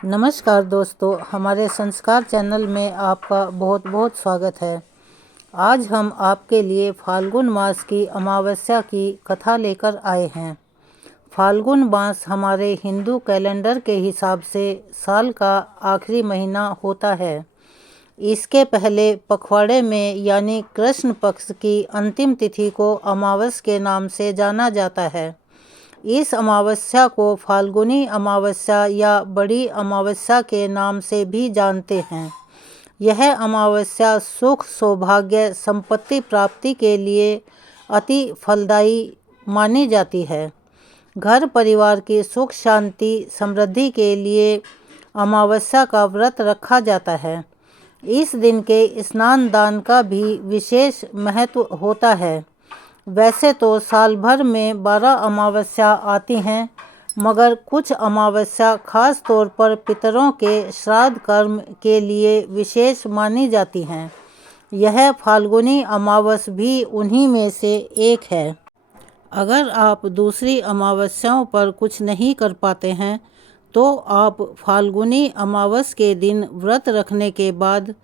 नमस्कार दोस्तों, हमारे संस्कार चैनल में आपका बहुत बहुत स्वागत है। आज हम आपके लिए फाल्गुन मास की अमावस्या की कथा लेकर आए हैं। फाल्गुन मास हमारे हिंदू कैलेंडर के हिसाब से साल का आखिरी महीना होता है। इसके पहले पखवाड़े में यानी कृष्ण पक्ष की अंतिम तिथि को अमावस के नाम से जाना जाता है। इस अमावस्या को फाल्गुनी अमावस्या या बड़ी अमावस्या के नाम से भी जानते हैं। यह अमावस्या सुख, सौभाग्य, संपत्ति प्राप्ति के लिए अति फलदायी मानी जाती है। घर परिवार की सुख, शांति, समृद्धि के लिए अमावस्या का व्रत रखा जाता है। इस दिन के स्नान दान का भी विशेष महत्व होता है। वैसे तो साल भर में 12 अमावस्या आती हैं, मगर कुछ अमावस्या खास तौर पर पितरों के श्राद्ध कर्म के लिए विशेष मानी जाती हैं। यह फाल्गुनी अमावस भी उन्हीं में से एक है। अगर आप दूसरी अमावस्याओं पर कुछ नहीं कर पाते हैं तो आप फाल्गुनी अमावस के दिन व्रत रखने के बाद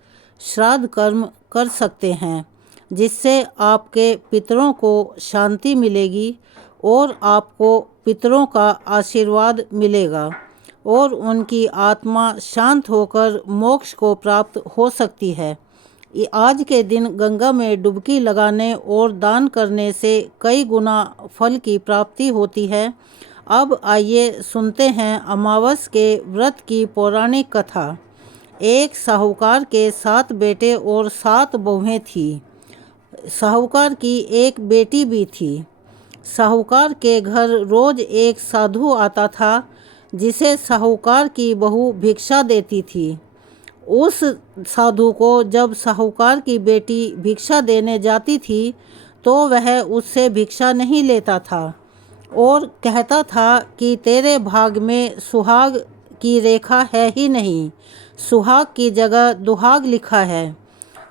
श्राद्ध कर्म कर सकते हैं, जिससे आपके पितरों को शांति मिलेगी और आपको पितरों का आशीर्वाद मिलेगा और उनकी आत्मा शांत होकर मोक्ष को प्राप्त हो सकती है। आज के दिन गंगा में डुबकी लगाने और दान करने से कई गुना फल की प्राप्ति होती है। अब आइए सुनते हैं अमावस के व्रत की पौराणिक कथा। एक साहूकार के 7 बेटे और 7 बहुएं थीं। साहूकार की एक बेटी भी थी। साहूकार के घर रोज एक साधु आता था, जिसे साहूकार की बहू भिक्षा देती थी। उस साधु को जब साहूकार की बेटी भिक्षा देने जाती थी तो वह उससे भिक्षा नहीं लेता था और कहता था कि तेरे भाग में सुहाग की रेखा है ही नहीं, सुहाग की जगह दुहाग लिखा है।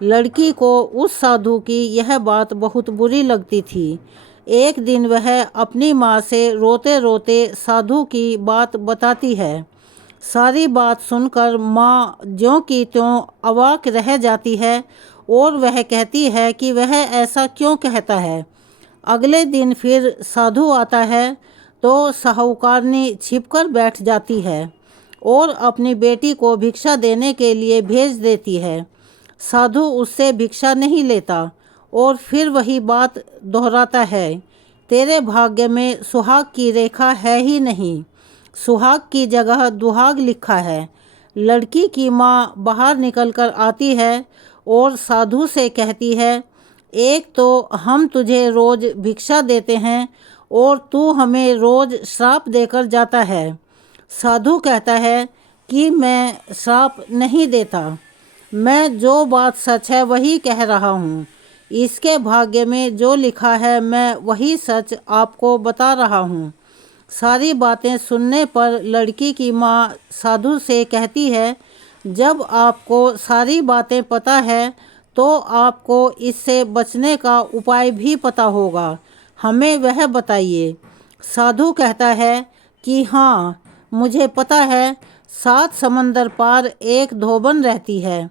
लड़की को उस साधु की यह बात बहुत बुरी लगती थी। एक दिन वह अपनी माँ से रोते रोते साधु की बात बताती है। सारी बात सुनकर माँ ज्यों की त्यों अवाक रह जाती है और वह कहती है कि वह ऐसा क्यों कहता है। अगले दिन फिर साधु आता है तो साहूकारनी छिपकर बैठ जाती है और अपनी बेटी को भिक्षा देने के लिए भेज देती है। साधु उससे भिक्षा नहीं लेता और फिर वही बात दोहराता है, तेरे भाग्य में सुहाग की रेखा है ही नहीं, सुहाग की जगह दुहाग लिखा है। लड़की की माँ बाहर निकलकर आती है और साधु से कहती है, एक तो हम तुझे रोज भिक्षा देते हैं और तू हमें रोज श्राप देकर जाता है। साधु कहता है कि मैं श्राप नहीं देता, मैं जो बात सच है वही कह रहा हूँ। इसके भाग्य में जो लिखा है मैं वही सच आपको बता रहा हूँ। सारी बातें सुनने पर लड़की की माँ साधु से कहती है, जब आपको सारी बातें पता है तो आपको इससे बचने का उपाय भी पता होगा, हमें वह बताइए। साधु कहता है कि हाँ, मुझे पता है। 7 समंदर पार एक धोबन रहती है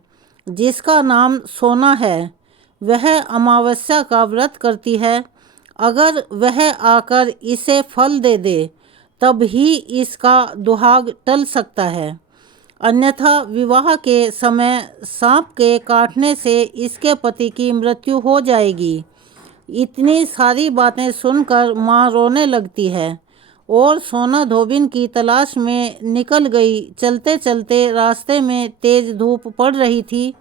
जिसका नाम सोना है। वह अमावस्या का व्रत करती है। अगर वह आकर इसे फल दे दे तब ही इसका दुहाग टल सकता है, अन्यथा विवाह के समय सांप के काटने से इसके पति की मृत्यु हो जाएगी। इतनी सारी बातें सुनकर माँ रोने लगती है और सोना धोबिन की तलाश में निकल गई। चलते चलते रास्ते में तेज धूप पड़ रही थी,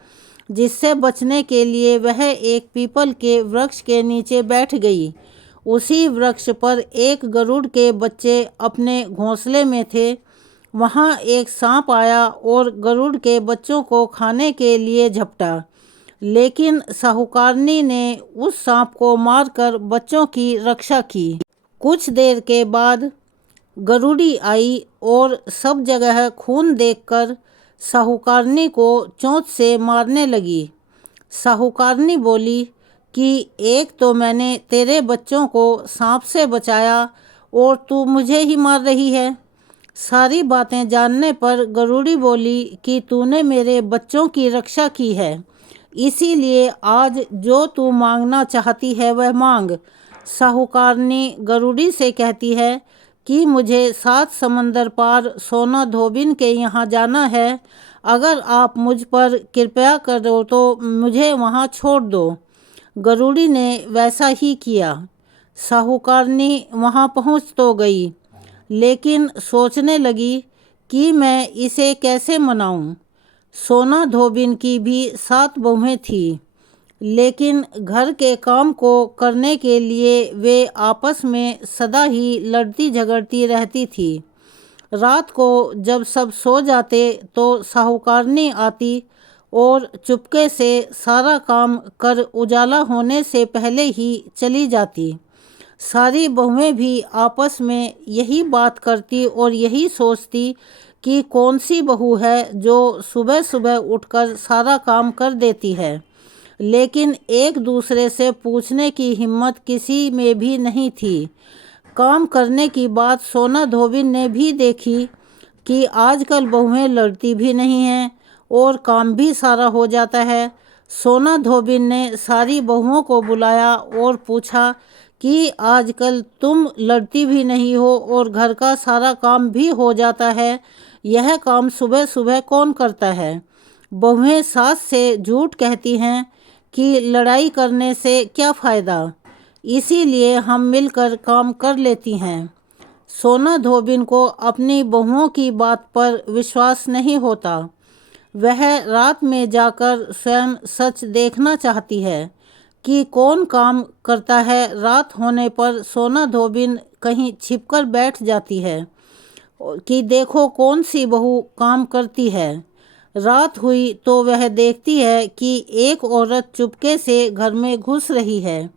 जिससे बचने के लिए वह एक पीपल के वृक्ष के नीचे बैठ गई। उसी वृक्ष पर एक गरुड़ के बच्चे अपने घोंसले में थे। वहाँ एक सांप आया और गरुड़ के बच्चों को खाने के लिए झपटा, लेकिन साहूकारनी ने उस सांप को मारकर बच्चों की रक्षा की। कुछ देर के बाद गरुड़ी आई और सब जगह खून देखकर साहूकारनी को चोंच से मारने लगी। साहूकारनी बोली कि एक तो मैंने तेरे बच्चों को सांप से बचाया और तू मुझे ही मार रही है। सारी बातें जानने पर गरुड़ी बोली कि तूने मेरे बच्चों की रक्षा की है, इसीलिए आज जो तू मांगना चाहती है वह मांग। साहूकारनी गरुड़ी से कहती है कि मुझे 7 समंदर पार सोना धोबिन के यहाँ जाना है। अगर आप मुझ पर कृपया करो तो मुझे वहाँ छोड़ दो। गरुड़ी ने वैसा ही किया। साहूकारनी वहाँ पहुँच तो गई, लेकिन सोचने लगी कि मैं इसे कैसे मनाऊं। सोना धोबिन की भी 7 बहुएं थीं, लेकिन घर के काम को करने के लिए वे आपस में सदा ही लड़ती झगड़ती रहती थी। रात को जब सब सो जाते तो साहूकारनी आती और चुपके से सारा काम कर उजाला होने से पहले ही चली जाती। सारी बहुएं भी आपस में यही बात करती और यही सोचती कि कौन सी बहू है जो सुबह सुबह उठकर सारा काम कर देती है। लेकिन एक दूसरे से पूछने की हिम्मत किसी में भी नहीं थी। काम करने की बात सोना धोबिन ने भी देखी कि आजकल बहुएं लड़ती भी नहीं हैं और काम भी सारा हो जाता है। सोना धोबिन ने सारी बहुओं को बुलाया और पूछा कि आजकल तुम लड़ती भी नहीं हो और घर का सारा काम भी हो जाता है, यह काम सुबह सुबह कौन करता है? बहुएं सास से झूठ कहती हैं कि लड़ाई करने से क्या फ़ायदा, इसीलिए हम मिलकर काम कर लेती हैं। सोना धोबिन को अपनी बहुओं की बात पर विश्वास नहीं होता। वह रात में जाकर स्वयं सच देखना चाहती है कि कौन काम करता है। रात होने पर सोना धोबिन कहीं छिपकर बैठ जाती है कि देखो कौन सी बहू काम करती है। रात हुई तो वह देखती है कि एक औरत चुपके से घर में घुस रही है।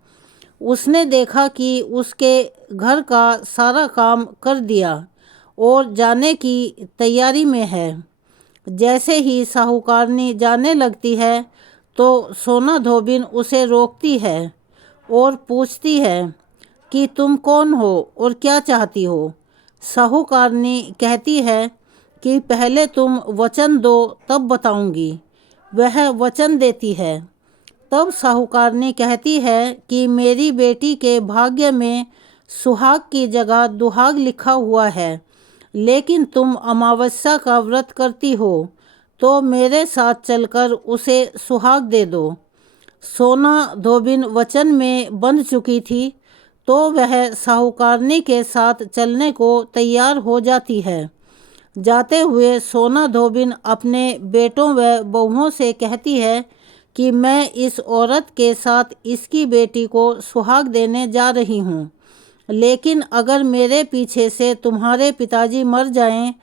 उसने देखा कि उसके घर का सारा काम कर दिया और जाने की तैयारी में है। जैसे ही साहूकारनी जाने लगती है तो सोना धोबिन उसे रोकती है और पूछती है कि तुम कौन हो और क्या चाहती हो। साहूकारनी कहती है कि पहले तुम वचन दो तब बताऊंगी। वह वचन देती है। तब साहूकारनी कहती है कि मेरी बेटी के भाग्य में सुहाग की जगह दुहाग लिखा हुआ है, लेकिन तुम अमावस्या का व्रत करती हो तो मेरे साथ चलकर उसे सुहाग दे दो। सोना धोबिन वचन में बंध चुकी थी तो वह साहूकारनी के साथ चलने को तैयार हो जाती है। जाते हुए सोना धोबिन अपने बेटों व बहुओं से कहती है कि मैं इस औरत के साथ इसकी बेटी को सुहाग देने जा रही हूँ, लेकिन अगर मेरे पीछे से तुम्हारे पिताजी मर जाएं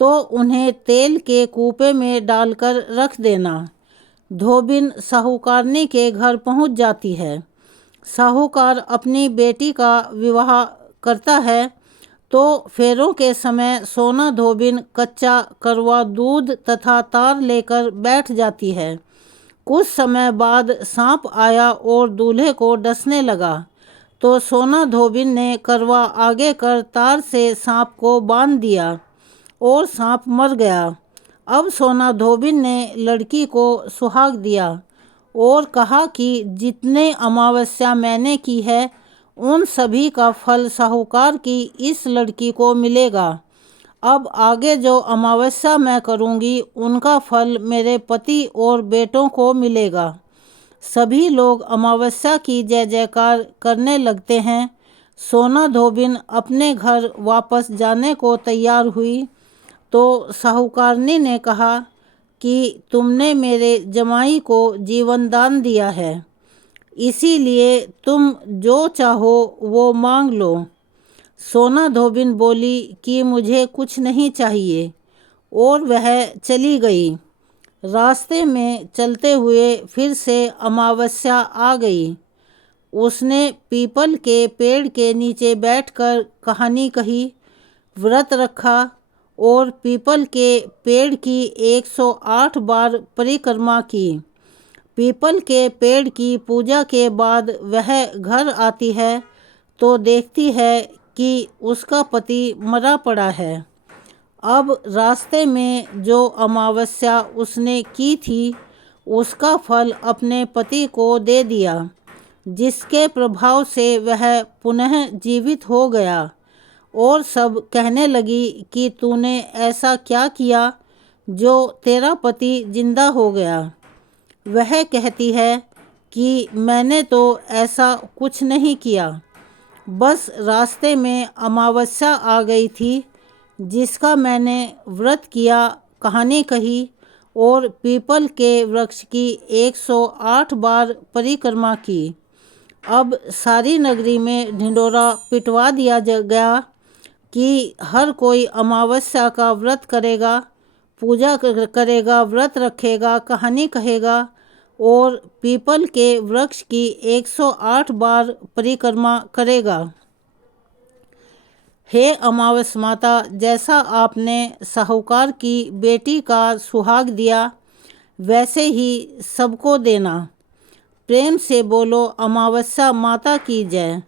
तो उन्हें तेल के कूपे में डालकर रख देना। धोबिन साहूकारनी के घर पहुँच जाती है। साहूकार अपनी बेटी का विवाह करता है तो फेरों के समय सोना धोबिन कच्चा करवा दूध तथा तार लेकर बैठ जाती है। कुछ समय बाद सांप आया और दूल्हे को डसने लगा तो सोना धोबिन ने करवा आगे कर तार से सांप को बांध दिया और सांप मर गया। अब सोना धोबिन ने लड़की को सुहाग दिया और कहा कि जितने अमावस्या मैंने की है उन सभी का फल साहूकार की इस लड़की को मिलेगा। अब आगे जो अमावस्या मैं करूंगी उनका फल मेरे पति और बेटों को मिलेगा। सभी लोग अमावस्या की जय जयकार करने लगते हैं। सोना धोबिन अपने घर वापस जाने को तैयार हुई तो साहूकारनी ने कहा कि तुमने मेरे जमाई को जीवन दान दिया है, इसीलिए तुम जो चाहो वो मांग लो। सोना धोबिन बोली कि मुझे कुछ नहीं चाहिए और वह चली गई। रास्ते में चलते हुए फिर से अमावस्या आ गई। उसने पीपल के पेड़ के नीचे बैठकर कहानी कही, व्रत रखा और पीपल के पेड़ की 108 बार परिक्रमा की। पीपल के पेड़ की पूजा के बाद वह घर आती है तो देखती है कि उसका पति मरा पड़ा है। अब रास्ते में जो अमावस्या उसने की थी उसका फल अपने पति को दे दिया, जिसके प्रभाव से वह पुनः जीवित हो गया। और सब कहने लगी कि तूने ऐसा क्या किया जो तेरा पति जिंदा हो गया। वह कहती है कि मैंने तो ऐसा कुछ नहीं किया, बस रास्ते में अमावस्या आ गई थी जिसका मैंने व्रत किया, कहानी कही और पीपल के वृक्ष की 108 बार परिक्रमा की। अब सारी नगरी में ढिंढोरा पिटवा दिया गया कि हर कोई अमावस्या का व्रत करेगा, पूजा करेगा, व्रत रखेगा, कहानी कहेगा और पीपल के वृक्ष की 108 बार परिक्रमा करेगा। हे अमावस माता, जैसा आपने साहूकार की बेटी का सुहाग दिया वैसे ही सबको देना। प्रेम से बोलो अमावस्या माता की जय।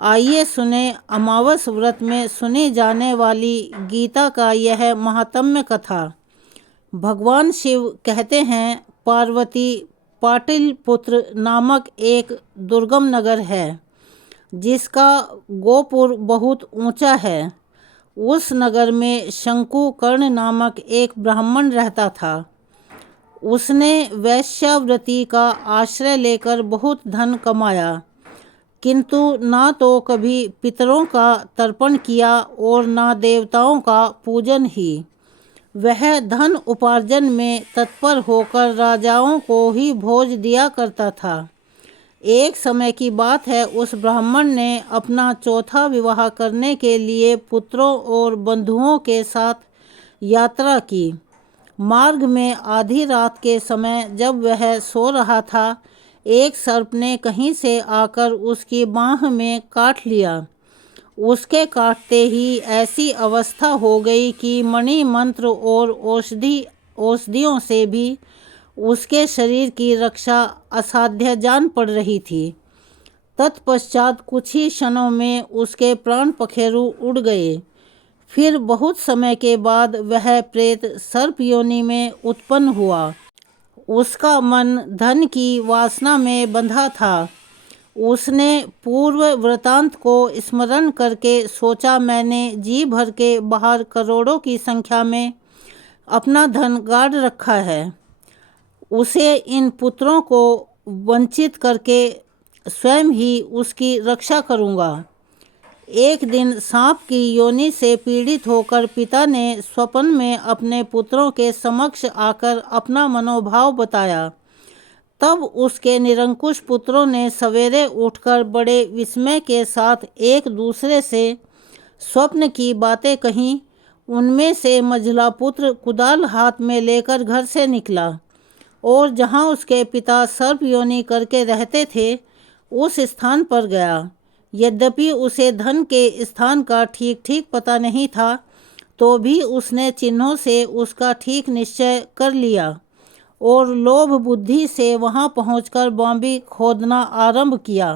आइए सुने अमावस व्रत में सुनी जाने वाली गीता का यह महात्म्य कथा। भगवान शिव कहते हैं पार्वती पाटलिपुत्र नामक एक दुर्गम नगर है जिसका गोपुर बहुत ऊंचा है। उस नगर में शंकुकर्ण नामक एक ब्राह्मण रहता था। उसने वैश्यावृत्ति का आश्रय लेकर बहुत धन कमाया, किंतु ना तो कभी पितरों का तर्पण किया और ना देवताओं का पूजन ही। वह धन उपार्जन में तत्पर होकर राजाओं को ही भोज दिया करता था। एक समय की बात है, उस ब्राह्मण ने अपना चौथा विवाह करने के लिए पुत्रों और बंधुओं के साथ यात्रा की। मार्ग में आधी रात के समय जब वह सो रहा था, एक सर्प ने कहीं से आकर उसकी बाँह में काट लिया। उसके काटते ही ऐसी अवस्था हो गई कि मणि मंत्र और औषधियों से भी उसके शरीर की रक्षा असाध्य जान पड़ रही थी। तत्पश्चात कुछ ही क्षणों में उसके प्राण पखेरु उड़ गए। फिर बहुत समय के बाद वह प्रेत सर्प योनि में उत्पन्न हुआ। उसका मन धन की वासना में बंधा था। उसने पूर्व वृतांत को स्मरण करके सोचा, मैंने जी भर के बाहर करोड़ों की संख्या में अपना धन गाड़ रखा है, उसे इन पुत्रों को वंचित करके स्वयं ही उसकी रक्षा करूँगा। एक दिन सांप की योनि से पीड़ित होकर पिता ने स्वप्न में अपने पुत्रों के समक्ष आकर अपना मनोभाव बताया। तब उसके निरंकुश पुत्रों ने सवेरे उठकर बड़े विस्मय के साथ एक दूसरे से स्वप्न की बातें कहीं। उनमें से मझला पुत्र कुदाल हाथ में लेकर घर से निकला और जहाँ उसके पिता सर्प योनि करके रहते थे उस स्थान पर गया। यद्यपि उसे धन के स्थान का ठीक ठीक पता नहीं था, तो भी उसने चिन्हों से उसका ठीक निश्चय कर लिया और लोभ बुद्धि से वहां पहुंचकर बांबी खोदना आरंभ किया।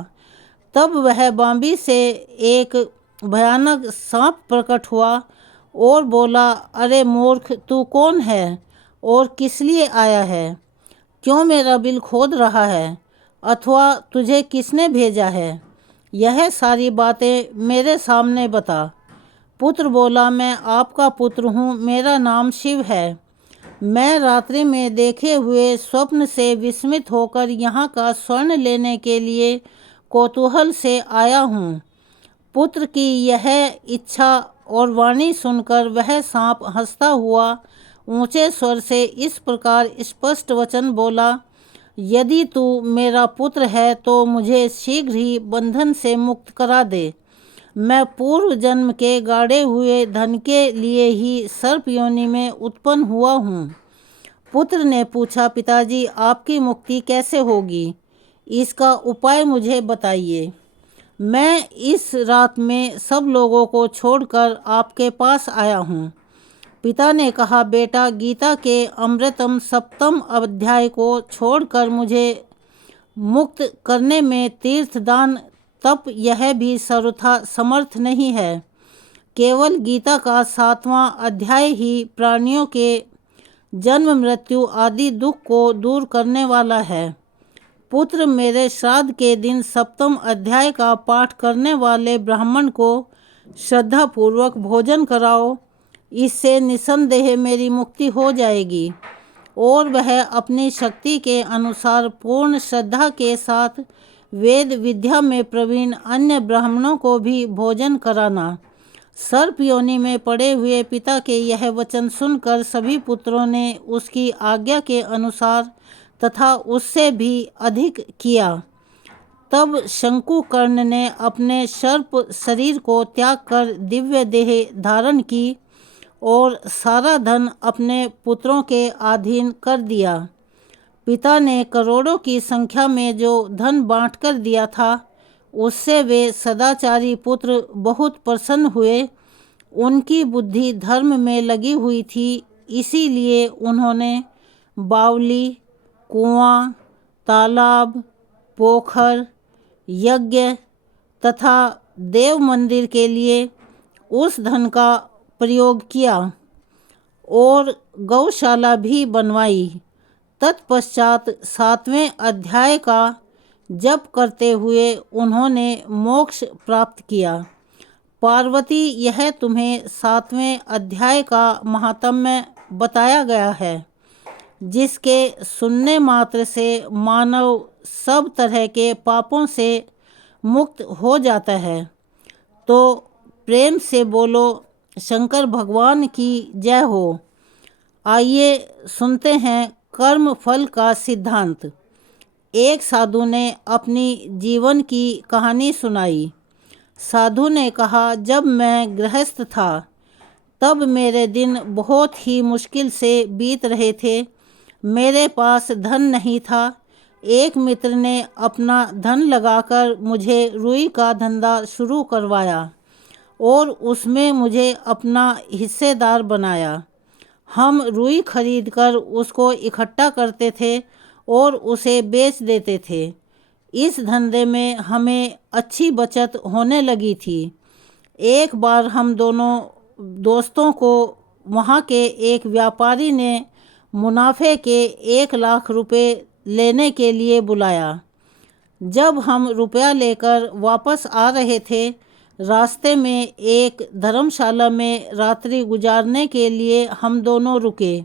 तब वह बांबी से एक भयानक सांप प्रकट हुआ और बोला, अरे मूर्ख, तू कौन है और किस लिए आया है? क्यों मेरा बिल खोद रहा है? अथवा तुझे किसने भेजा है? यह सारी बातें मेरे सामने बता। पुत्र बोला, मैं आपका पुत्र हूँ, मेरा नाम शिव है। मैं रात्रि में देखे हुए स्वप्न से विस्मित होकर यहाँ का स्वर्ण लेने के लिए कौतूहल से आया हूँ। पुत्र की यह इच्छा और वाणी सुनकर वह सांप हंसता हुआ ऊंचे स्वर से इस प्रकार स्पष्ट वचन बोला, यदि तू मेरा पुत्र है तो मुझे शीघ्र ही बंधन से मुक्त करा दे। मैं पूर्व जन्म के गाड़े हुए धन के लिए ही सर्प योनि में उत्पन्न हुआ हूँ। पुत्र ने पूछा, पिताजी, आपकी मुक्ति कैसे होगी? इसका उपाय मुझे बताइए। मैं इस रात में सब लोगों को छोड़कर आपके पास आया हूँ। पिता ने कहा, बेटा, गीता के अमृतम सप्तम अध्याय को छोड़कर मुझे मुक्त करने में तीर्थदान तप यह भी सर्वथा समर्थ नहीं है। केवल गीता का 7वां अध्याय ही प्राणियों के जन्म मृत्यु आदि दुख को दूर करने वाला है। पुत्र, मेरे श्राद्ध के दिन 7वें अध्याय का पाठ करने वाले ब्राह्मण को श्रद्धापूर्वक भोजन कराओ। इससे निसंदेह मेरी मुक्ति हो जाएगी और वह अपनी शक्ति के अनुसार पूर्ण श्रद्धा के साथ वेद विद्या में प्रवीण अन्य ब्राह्मणों को भी भोजन कराना। सर्प योनि में पड़े हुए पिता के यह वचन सुनकर सभी पुत्रों ने उसकी आज्ञा के अनुसार तथा उससे भी अधिक किया। तब शंकुकर्ण ने अपने सर्प शरीर को त्याग कर दिव्य देह धारण की और सारा धन अपने पुत्रों के अधीन कर दिया। पिता ने करोड़ों की संख्या में जो धन बांट कर दिया था, उससे वे सदाचारी पुत्र बहुत प्रसन्न हुए। उनकी बुद्धि धर्म में लगी हुई थी, इसीलिए उन्होंने बावली, कुआं, तालाब, पोखर, यज्ञ तथा देव मंदिर के लिए उस धन का प्रयोग किया और गौशाला भी बनवाई। तत्पश्चात 7वें अध्याय का जप करते हुए उन्होंने मोक्ष प्राप्त किया। पार्वती, यह तुम्हें 7वें अध्याय का महात्म्य बताया गया है, जिसके सुनने मात्र से मानव सब तरह के पापों से मुक्त हो जाता है। तो प्रेम से बोलो, शंकर भगवान की जय हो। आइए सुनते हैं कर्म फल का सिद्धांत। एक साधु ने अपनी जीवन की कहानी सुनाई। साधु ने कहा, जब मैं गृहस्थ था तब मेरे दिन बहुत ही मुश्किल से बीत रहे थे। मेरे पास धन नहीं था। एक मित्र ने अपना धन लगाकर मुझे रुई का धंधा शुरू करवाया और उसमें मुझे अपना हिस्सेदार बनाया। हम रुई खरीदकर उसको इकट्ठा करते थे और उसे बेच देते थे। इस धंधे में हमें अच्छी बचत होने लगी थी। एक बार हम दोनों दोस्तों को वहाँ के एक व्यापारी ने मुनाफे के 1,00,000 रुपए लेने के लिए बुलाया। जब हम रुपया लेकर वापस आ रहे थे, रास्ते में एक धर्मशाला में रात्रि गुजारने के लिए हम दोनों रुके।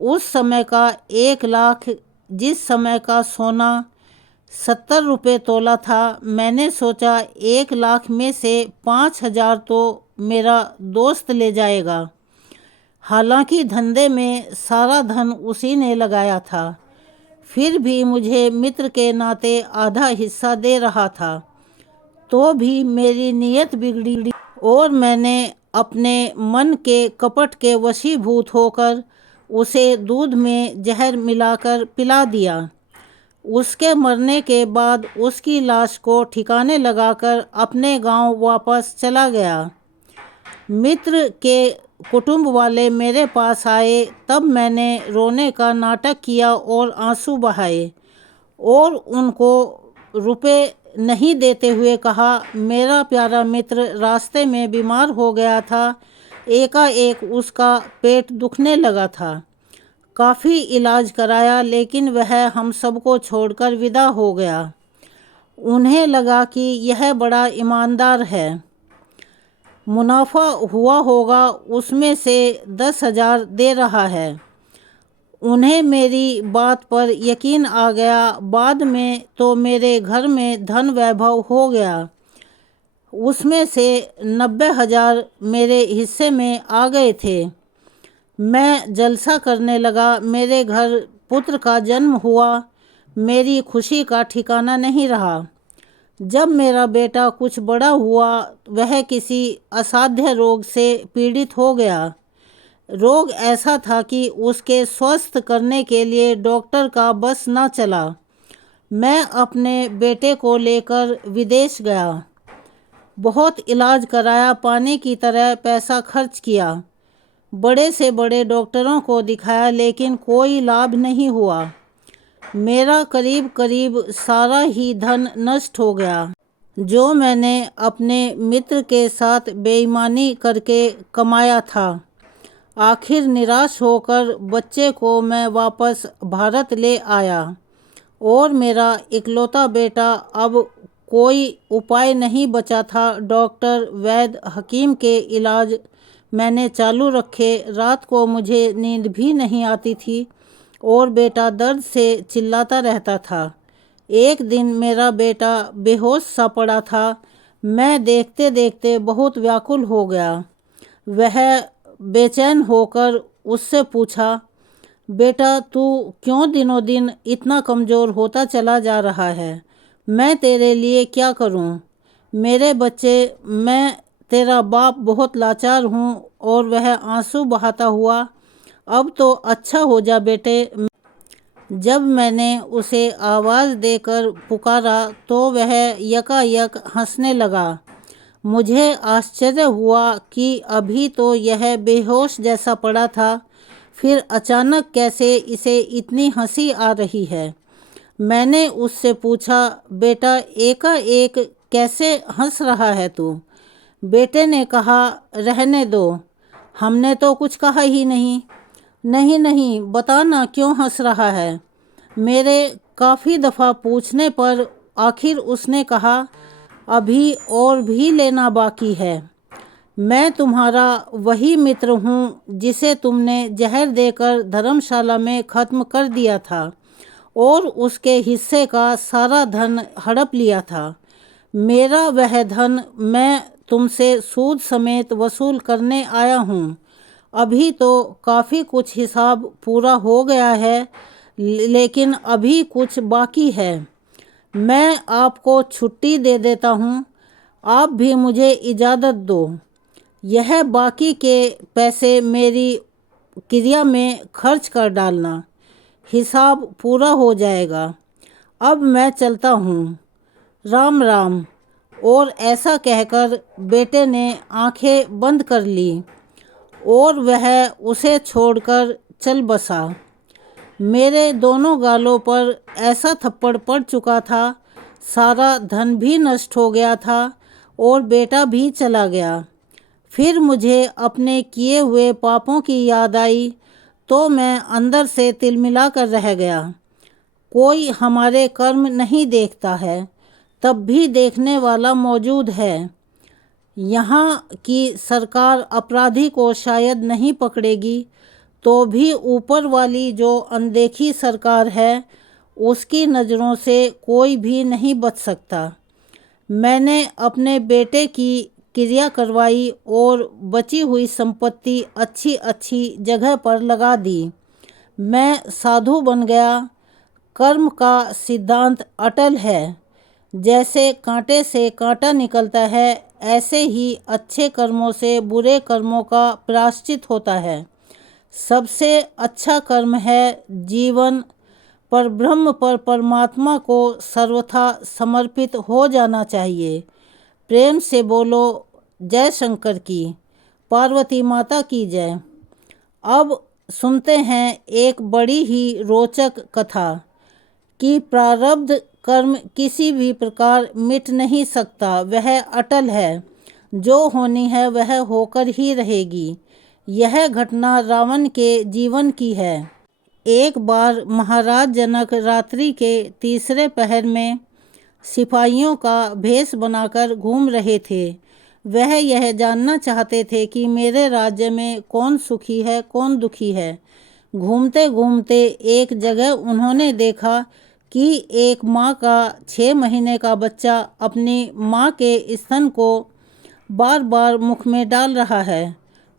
उस समय का 1,00,000, जिस समय का सोना 70 रुपये तोला था, मैंने सोचा 1,00,000 में से 5,000 तो मेरा दोस्त ले जाएगा। हालांकि धंधे में सारा धन उसी ने लगाया था, फिर भी मुझे मित्र के नाते आधा हिस्सा दे रहा था। तो भी मेरी नीयत बिगड़ी और मैंने अपने मन के कपट के वशीभूत होकर उसे दूध में जहर मिलाकर पिला दिया। उसके मरने के बाद उसकी लाश को ठिकाने लगाकर अपने गांव वापस चला गया। मित्र के कुटुंब वाले मेरे पास आए, तब मैंने रोने का नाटक किया और आंसू बहाए और उनको रुपए नहीं देते हुए कहा, मेरा प्यारा मित्र रास्ते में बीमार हो गया था। एकाएक उसका पेट दुखने लगा था। काफ़ी इलाज कराया, लेकिन वह हम सबको छोड़कर विदा हो गया। उन्हें लगा कि यह बड़ा ईमानदार है, मुनाफा हुआ होगा उसमें से 10,000 दे रहा है। उन्हें मेरी बात पर यकीन आ गया। बाद में तो मेरे घर में धन वैभव हो गया। उसमें से 90,000 मेरे हिस्से में आ गए थे। मैं जलसा करने लगा। मेरे घर पुत्र का जन्म हुआ। मेरी खुशी का ठिकाना नहीं रहा। जब मेरा बेटा कुछ बड़ा हुआ, वह किसी असाध्य रोग से पीड़ित हो गया। रोग ऐसा था कि उसके स्वस्थ करने के लिए डॉक्टर का बस न चला। मैं अपने बेटे को लेकर विदेश गया। बहुत इलाज कराया, पानी की तरह पैसा खर्च किया। बड़े से बड़े डॉक्टरों को दिखाया, लेकिन कोई लाभ नहीं हुआ। मेरा करीब करीब सारा ही धन नष्ट हो गया। जो मैंने अपने मित्र के साथ बेईमानी करके कमाया था। आखिर निराश होकर बच्चे को मैं वापस भारत ले आया और मेरा इकलौता बेटा, अब कोई उपाय नहीं बचा था। डॉक्टर, वैद्य, हकीम के इलाज मैंने चालू रखे। रात को मुझे नींद भी नहीं आती थी और बेटा दर्द से चिल्लाता रहता था। एक दिन मेरा बेटा बेहोश सा पड़ा था। मैं देखते देखते बहुत व्याकुल हो गया। वह बेचैन होकर उससे पूछा, बेटा तू क्यों दिनों दिन इतना कमज़ोर होता चला जा रहा है? मैं तेरे लिए क्या करूं? मेरे बच्चे, मैं तेरा बाप बहुत लाचार हूं। और वह आंसू बहाता हुआ, अब तो अच्छा हो जा बेटे। जब मैंने उसे आवाज़ देकर पुकारा तो वह यकायक हंसने लगा। मुझे आश्चर्य हुआ कि अभी तो यह बेहोश जैसा पड़ा था, फिर अचानक कैसे इसे इतनी हंसी आ रही है। मैंने उससे पूछा, बेटा एकाएक कैसे हंस रहा है तू? बेटे ने कहा, रहने दो, हमने तो कुछ कहा ही नहीं। नहीं नहीं, बता ना क्यों हंस रहा है? मेरे काफ़ी दफ़ा पूछने पर आखिर उसने कहा, अभी और भी लेना बाकी है। मैं तुम्हारा वही मित्र हूँ जिसे तुमने जहर देकर धर्मशाला में ख़त्म कर दिया था और उसके हिस्से का सारा धन हड़प लिया था। मेरा वह धन मैं तुमसे सूद समेत वसूल करने आया हूँ। अभी तो काफ़ी कुछ हिसाब पूरा हो गया है, लेकिन अभी कुछ बाकी है। मैं आपको छुट्टी दे देता हूँ, आप भी मुझे इजाज़त दो। यह बाकी के पैसे मेरी क्रिया में खर्च कर डालना, हिसाब पूरा हो जाएगा। अब मैं चलता हूँ, राम राम। और ऐसा कहकर बेटे ने आंखें बंद कर ली और वह उसे छोड़कर चल बसा। मेरे दोनों गालों पर ऐसा थप्पड़ पड़ चुका था, सारा धन भी नष्ट हो गया था और बेटा भी चला गया। फिर मुझे अपने किए हुए पापों की याद आई तो मैं अंदर से तिलमिला कर रह गया। कोई हमारे कर्म नहीं देखता है, तब भी देखने वाला मौजूद है। यहाँ की सरकार अपराधी को शायद नहीं पकड़ेगी, तो भी ऊपर वाली जो अनदेखी सरकार है, उसकी नज़रों से कोई भी नहीं बच सकता। मैंने अपने बेटे की क्रिया करवाई और बची हुई संपत्ति अच्छी अच्छी जगह पर लगा दी। मैं साधु बन गया। कर्म का सिद्धांत अटल है। जैसे कांटे से कांटा निकलता है, ऐसे ही अच्छे कर्मों से बुरे कर्मों का प्रायश्चित होता है। सबसे अच्छा कर्म है जीवन पर ब्रह्म पर परमात्मा को सर्वथा समर्पित हो जाना चाहिए। प्रेम से बोलो, जय शंकर की, पार्वती माता की जय। अब सुनते हैं एक बड़ी ही रोचक कथा कि प्रारब्ध कर्म किसी भी प्रकार मिट नहीं सकता, वह अटल है। जो होनी है वह होकर ही रहेगी। यह घटना रावण के जीवन की है। एक बार महाराज जनक रात्रि के तीसरे पहर में सिपाहियों का भेष बनाकर घूम रहे थे। वह यह जानना चाहते थे कि मेरे राज्य में कौन सुखी है कौन दुखी है। घूमते घूमते एक जगह उन्होंने देखा कि एक माँ का 6 महीने का बच्चा अपनी माँ के स्तन को बार बार मुख में डाल रहा है,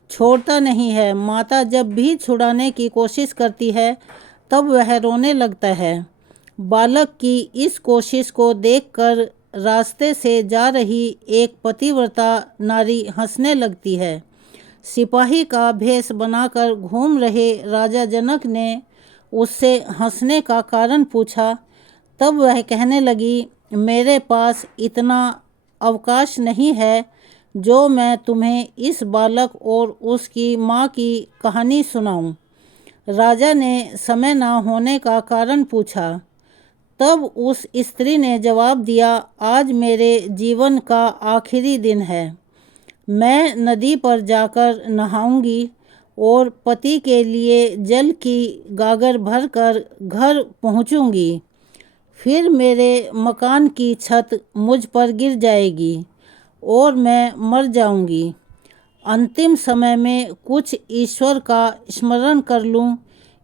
छोड़ता नहीं है। माता जब भी छुड़ाने की कोशिश करती है तब वह रोने लगता है। बालक की इस कोशिश को देखकर रास्ते से जा रही एक पतिव्रता नारी हंसने लगती है। सिपाही का भेष बनाकर घूम रहे राजा जनक ने उससे हंसने का कारण पूछा। तब वह कहने लगी, मेरे पास इतना अवकाश नहीं है जो मैं तुम्हें इस बालक और उसकी माँ की कहानी सुनाऊं। राजा ने समय ना होने का कारण पूछा। तब उस स्त्री ने जवाब दिया, आज मेरे जीवन का आखिरी दिन है। मैं नदी पर जाकर नहाऊंगी और पति के लिए जल की गागर भरकर घर पहुंचूंगी। फिर मेरे मकान की छत मुझ पर गिर जाएगी और मैं मर जाऊंगी। अंतिम समय में कुछ ईश्वर का स्मरण कर लूं,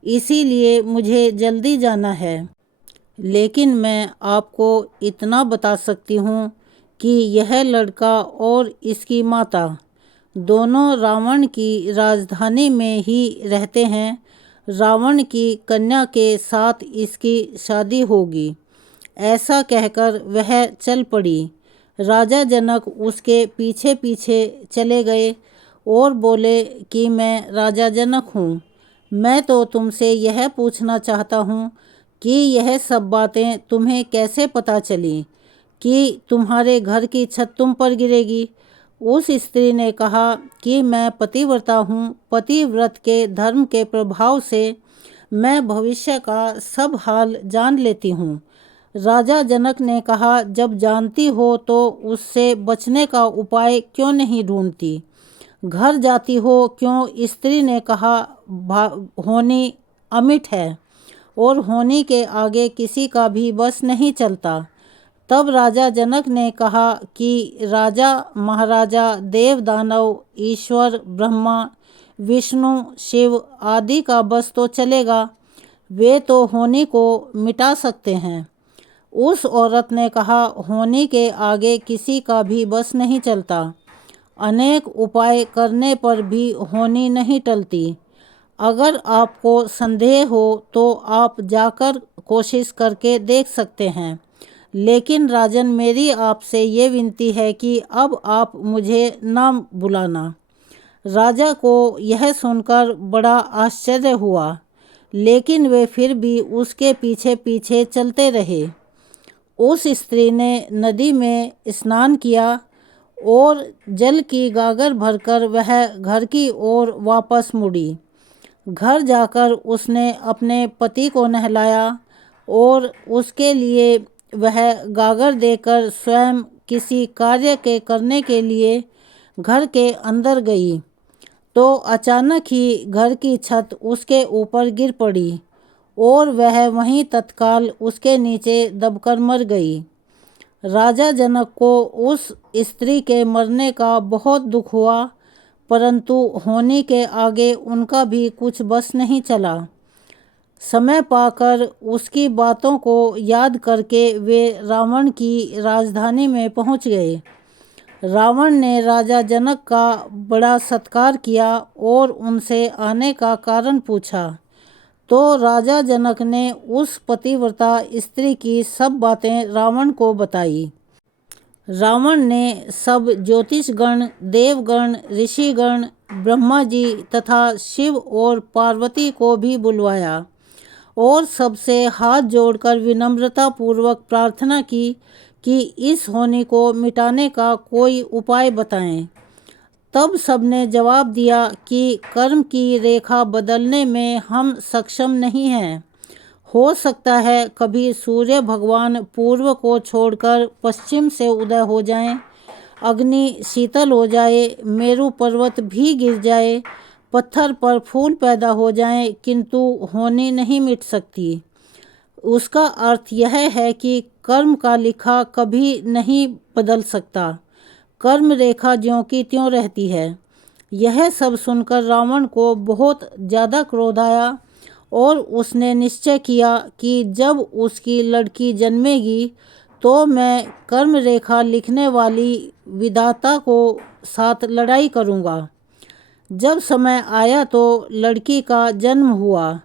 इसीलिए मुझे जल्दी जाना है। लेकिन मैं आपको इतना बता सकती हूँ कि यह लड़का और इसकी माता दोनों रावण की राजधानी में ही रहते हैं। रावण की कन्या के साथ इसकी शादी होगी। ऐसा कहकर वह चल पड़ी। राजा जनक उसके पीछे पीछे चले गए और बोले कि मैं राजा जनक हूँ। मैं तो तुमसे यह पूछना चाहता हूँ कि यह सब बातें तुम्हें कैसे पता चली कि तुम्हारे घर की छत तुम पर गिरेगी। उस स्त्री ने कहा कि मैं पतिव्रता हूँ। पतिव्रत के धर्म के प्रभाव से मैं भविष्य का सब हाल जान लेती हूँ। राजा जनक ने कहा, जब जानती हो तो उससे बचने का उपाय क्यों नहीं ढूंढती? घर जाती हो क्यों? स्त्री ने कहा, होनी अमिट है और होनी के आगे किसी का भी बस नहीं चलता। तब राजा जनक ने कहा कि राजा महाराजा देव दानव ईश्वर ब्रह्मा विष्णु शिव आदि का बस तो चलेगा, वे तो होनी को मिटा सकते हैं। उस औरत ने कहा, होनी के आगे किसी का भी बस नहीं चलता। अनेक उपाय करने पर भी होनी नहीं टलती। अगर आपको संदेह हो तो आप जाकर कोशिश करके देख सकते हैं। लेकिन राजन, मेरी आपसे ये विनती है कि अब आप मुझे ना बुलाना। राजा को यह सुनकर बड़ा आश्चर्य हुआ, लेकिन वे फिर भी उसके पीछे पीछे चलते रहे। उस स्त्री ने नदी में स्नान किया और जल की गागर भरकर वह घर की ओर वापस मुड़ी। घर जाकर उसने अपने पति को नहलाया और उसके लिए वह गागर देकर स्वयं किसी कार्य के करने के लिए घर के अंदर गई तो अचानक ही घर की छत उसके ऊपर गिर पड़ी और वह वहीं तत्काल उसके नीचे दबकर मर गई। राजा जनक को उस स्त्री के मरने का बहुत दुख हुआ, परंतु होनी के आगे उनका भी कुछ बस नहीं चला। समय पाकर उसकी बातों को याद करके वे रावण की राजधानी में पहुंच गए। रावण ने राजा जनक का बड़ा सत्कार किया और उनसे आने का कारण पूछा। तो राजा जनक ने उस पतिव्रता स्त्री की सब बातें रावण को बताई। रावण ने सब ज्योतिषगण, देवगण, ऋषिगण, ब्रह्मा जी तथा शिव और पार्वती को भी बुलवाया और सबसे हाथ जोड़कर विनम्रता पूर्वक प्रार्थना की कि इस होनी को मिटाने का कोई उपाय बताएं। तब सबने जवाब दिया कि कर्म की रेखा बदलने में हम सक्षम नहीं हैं। हो सकता है कभी सूर्य भगवान पूर्व को छोड़कर पश्चिम से उदय हो जाएं, अग्नि शीतल हो जाए, मेरु पर्वत भी गिर जाए, पत्थर पर फूल पैदा हो जाएं, किंतु होनी नहीं मिट सकती। उसका अर्थ यह है कि कर्म का लिखा कभी नहीं बदल सकता। कर्म रेखा ज्यों की त्यों रहती है। यह सब सुनकर रावण को बहुत ज़्यादा क्रोध आया और उसने निश्चय किया कि जब उसकी लड़की जन्मेगी तो मैं कर्म रेखा लिखने वाली विधाता को साथ लड़ाई करूँगा। जब समय आया तो लड़की का जन्म हुआ।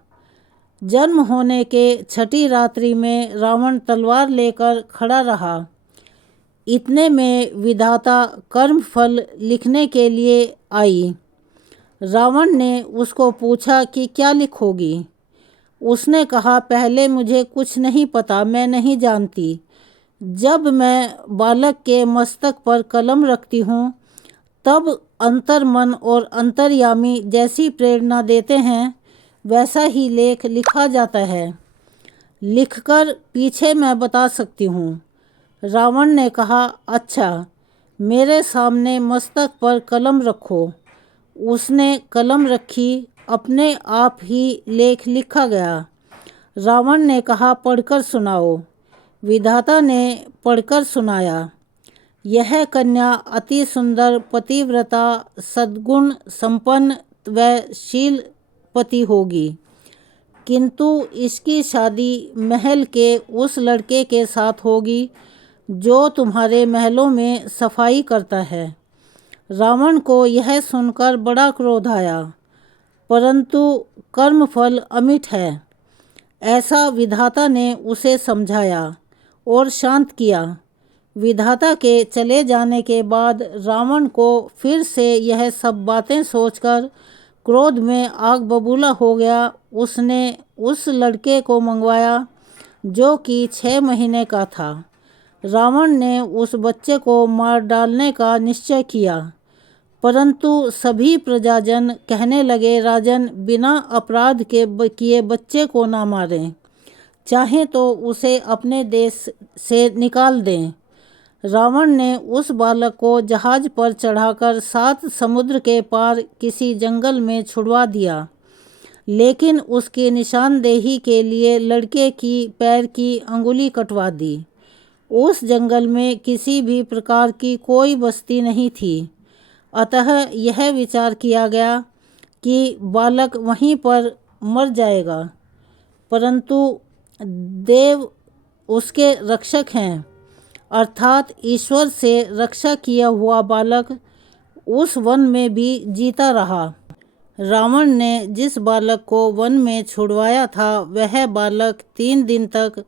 जन्म होने के छठी रात्रि में रावण तलवार लेकर खड़ा रहा। इतने में विधाता कर्म फल लिखने के लिए आई। रावण ने उसको पूछा कि क्या लिखोगी? उसने कहा, पहले मुझे कुछ नहीं पता, मैं नहीं जानती। जब मैं बालक के मस्तक पर कलम रखती हूँ तब अंतर्मन और अंतर्यामी जैसी प्रेरणा देते हैं वैसा ही लेख लिखा जाता है। लिखकर पीछे मैं बता सकती हूँ। रावण ने कहा, अच्छा, मेरे सामने मस्तक पर कलम रखो। उसने कलम रखी, अपने आप ही लेख लिखा गया। रावण ने कहा, पढ़कर सुनाओ। विधाता ने पढ़कर सुनाया। यह कन्या अति सुंदर, पतिव्रता, सद्गुण संपन्न व शीलपति होगी, किंतु इसकी शादी महल के उस लड़के के साथ होगी जो तुम्हारे महलों में सफाई करता है। रावण को यह सुनकर बड़ा क्रोध आया, परंतु कर्मफल अमिट है, ऐसा विधाता ने उसे समझाया और शांत किया। विधाता के चले जाने के बाद रावण को फिर से यह सब बातें सोचकर क्रोध में आग बबूला हो गया। उसने उस लड़के को मंगवाया जो कि 6 महीने का था। रावण ने उस बच्चे को मार डालने का निश्चय किया, परंतु सभी प्रजाजन कहने लगे, राजन, बिना अपराध के किए बच्चे को ना मारें, चाहे तो उसे अपने देश से निकाल दें। रावण ने उस बालक को जहाज पर चढ़ाकर 7 समुद्र के पार किसी जंगल में छुड़वा दिया, लेकिन उसकी निशानदेही के लिए लड़के की पैर की अंगुली कटवा दी। उस जंगल में किसी भी प्रकार की कोई बस्ती नहीं थी, अतः यह विचार किया गया कि बालक वहीं पर मर जाएगा, परंतु देव उसके रक्षक हैं, अर्थात ईश्वर से रक्षा किया हुआ बालक उस वन में भी जीता रहा। रावण ने जिस बालक को वन में छुड़वाया था, वह बालक 3 दिन तक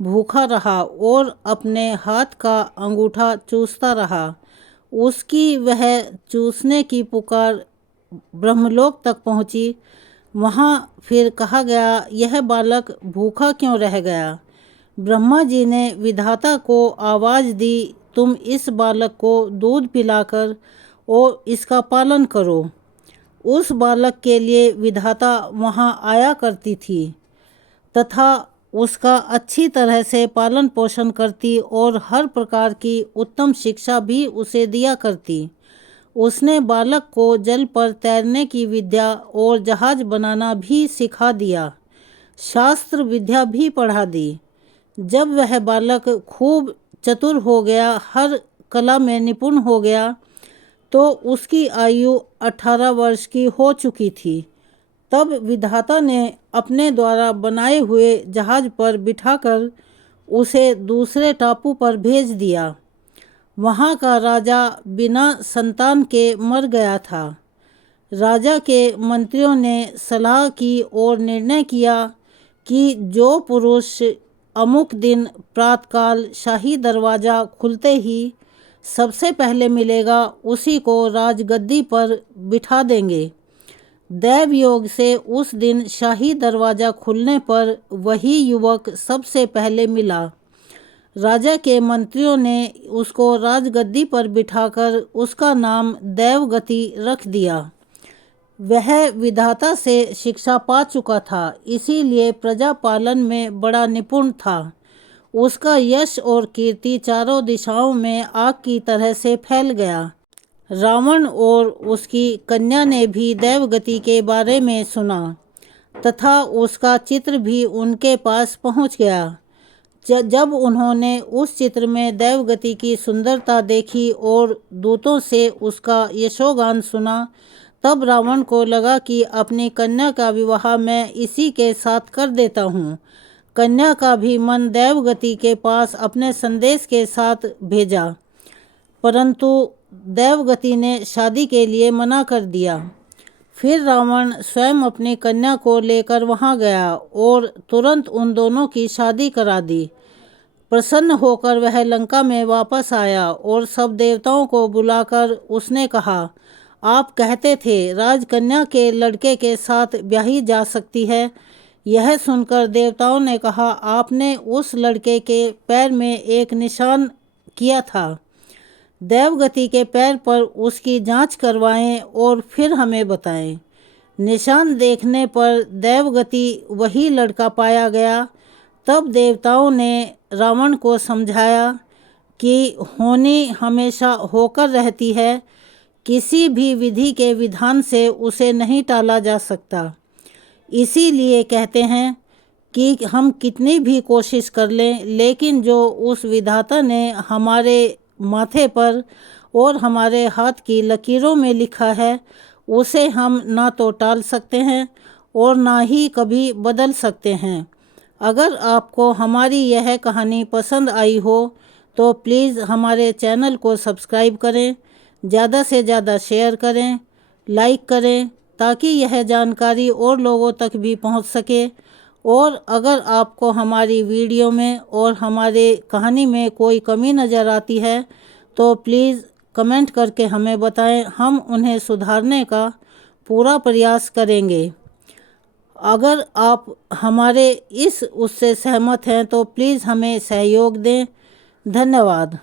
भूखा रहा और अपने हाथ का अंगूठा चूसता रहा। उसकी वह चूसने की पुकार ब्रह्मलोक तक पहुंची। वहां फिर कहा गया, यह बालक भूखा क्यों रह गया? ब्रह्मा जी ने विधाता को आवाज़ दी, तुम इस बालक को दूध पिलाकर और इसका पालन करो। उस बालक के लिए विधाता वहां आया करती थी तथा उसका अच्छी तरह से पालन पोषण करती और हर प्रकार की उत्तम शिक्षा भी उसे दिया करती। उसने बालक को जल पर तैरने की विद्या और जहाज बनाना भी सिखा दिया, शास्त्र विद्या भी पढ़ा दी। जब वह बालक खूब चतुर हो गया, हर कला में निपुण हो गया, तो उसकी आयु 18 वर्ष की हो चुकी थी। तब विधाता ने अपने द्वारा बनाए हुए जहाज पर बिठाकर उसे दूसरे टापू पर भेज दिया। वहाँ का राजा बिना संतान के मर गया था। राजा के मंत्रियों ने सलाह की और निर्णय किया कि जो पुरुष अमुक दिन प्रातःकाल शाही दरवाज़ा खुलते ही सबसे पहले मिलेगा, उसी को राजगद्दी पर बिठा देंगे। दैव योग से उस दिन शाही दरवाज़ा खुलने पर वही युवक सबसे पहले मिला। राजा के मंत्रियों ने उसको राजगद्दी पर बिठाकर उसका नाम देवगति रख दिया। वह विधाता से शिक्षा पा चुका था, इसीलिए प्रजा पालन में बड़ा निपुण था। उसका यश और कीर्ति चारों दिशाओं में आग की तरह से फैल गया। रावण और उसकी कन्या ने भी देवगति के बारे में सुना तथा उसका चित्र भी उनके पास पहुंच गया। जब उन्होंने उस चित्र में देवगति की सुंदरता देखी और दूतों से उसका यशोगान सुना, तब रावण को लगा कि अपनी कन्या का विवाह मैं इसी के साथ कर देता हूँ। कन्या का भी मन देवगति के पास अपने संदेश के साथ भेजा, परंतु देवगति ने शादी के लिए मना कर दिया। फिर रावण स्वयं अपनी कन्या को लेकर वहां गया और तुरंत उन दोनों की शादी करा दी। प्रसन्न होकर वह लंका में वापस आया और सब देवताओं को बुलाकर उसने कहा, आप कहते थे राजकन्या के लड़के के साथ ब्याही जा सकती है। यह सुनकर देवताओं ने कहा, आपने उस लड़के के पैर में एक निशान किया था। देवगति के पैर पर उसकी जांच करवाएं और फिर हमें बताएं। निशान देखने पर देवगति वही लड़का पाया गया तब देवताओं ने रावण को समझाया कि होनी हमेशा होकर रहती है, किसी भी विधि के विधान से उसे नहीं टाला जा सकता। इसीलिए कहते हैं कि हम कितनी भी कोशिश कर लें, लेकिन जो उस विधाता ने हमारे माथे पर और हमारे हाथ की लकीरों में लिखा है, उसे हम ना तो टाल सकते हैं और ना ही कभी बदल सकते हैं। अगर आपको हमारी यह कहानी पसंद आई हो तो प्लीज़ हमारे चैनल को सब्सक्राइब करें, ज़्यादा से ज़्यादा शेयर करें, लाइक करें, ताकि यह जानकारी और लोगों तक भी पहुंच सके। और अगर आपको हमारी वीडियो में और हमारे कहानी में कोई कमी नज़र आती है तो प्लीज़ कमेंट करके हमें बताएं, हम उन्हें सुधारने का पूरा प्रयास करेंगे। अगर आप हमारे उससे सहमत हैं तो प्लीज़ हमें सहयोग दें। धन्यवाद।